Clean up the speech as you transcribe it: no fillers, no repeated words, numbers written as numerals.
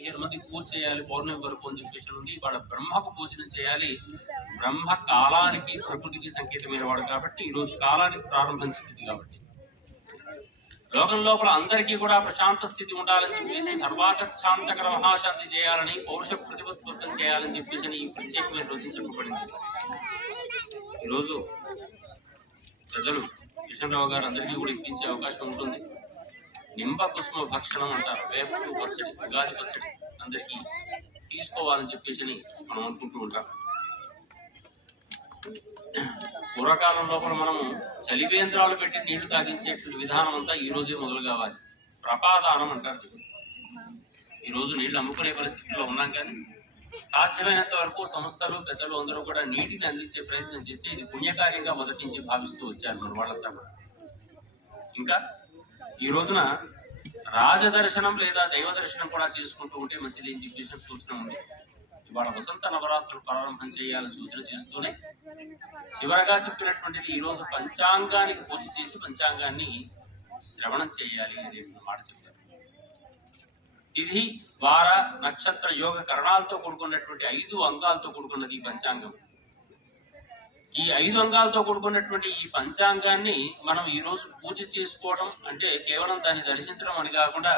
15 మందికి పూజ చేయాలి పౌర్ణమి వరకు అని చెప్పేసి నుండి వాళ్ళ బ్రహ్మకు పూజనం చేయాలి. బ్రహ్మ కాలానికి ప్రకృతికి సంకేతమైన వాడు కాబట్టి ఈ రోజు కాలానికి ప్రారంభం స్థితి కాబట్టి లోకం లోపల అందరికీ కూడా ప్రశాంత స్థితి ఉండాలని చెప్పేసి సర్వాకర్షాంతకర మహాశాంతి చేయాలని పౌరుష ప్రతిపత్తం చేయాలని చెప్పేసి ఈ ప్రత్యేకమైన రోజు చెప్పబడింది. ఈరోజు పెద్దలు కిషన్రావు గారు అందరికీ కూడా ఇప్పించే అవకాశం ఉంటుంది. నింబ కుసుమ భక్షణం అంటారు, వేప పచ్చడి, ఉగాది పచ్చడి అందరికీ తీసుకోవాలని చెప్పేసి మనం అనుకుంటూ ఉంటాం. పూర్వకాలం లోపల మనము చలివేంద్రాలు పెట్టి నీళ్లు తాగించేటువంటి విధానం అంతా ఈ రోజే మొదలు కావాలి. ప్రపాదానం అంటారు. ఈ రోజు నీళ్లు అమ్ముకునే పరిస్థితిలో ఉన్నాం, కానీ సాధ్యమైనంత వరకు సంస్థలు పెద్దలు అందరూ కూడా నీటిని అందించే ప్రయత్నం చేస్తే ఇది పుణ్యకార్యంగా మొదటి నుంచి భావిస్తూ వచ్చారు మన వాళ్ళంతా కూడా. ఇంకా ఈ రోజున రాజదర్శనం లేదా దైవ దర్శనం కూడా చేసుకుంటూ ఉంటే మంచిది అని చెప్పేసి సూచన ఉంది. ఇవాళ వసంత నవరాత్రులు ప్రారంభం చేయాలని సూచన చేస్తూనే చివరగా చెప్పినటువంటిది ఈ రోజు పంచాంగానికి పూజ చేసి పంచాంగాన్ని శ్రవణం చేయాలి అనే మాట చెప్పారు. తిథి వార నక్షత్ర యోగ కరణాలతో కూడుకున్నటువంటి 5 అంగాలతో కూడుకున్నది ఈ పంచాంగం. ఈ 5 అంగాలతో కూడుకున్నటువంటి ఈ పంచాంగాన్ని మనం ఈ రోజు పూజ చేసుకోవడం అంటే కేవలం దాన్ని దర్శించడం అని కాకుండా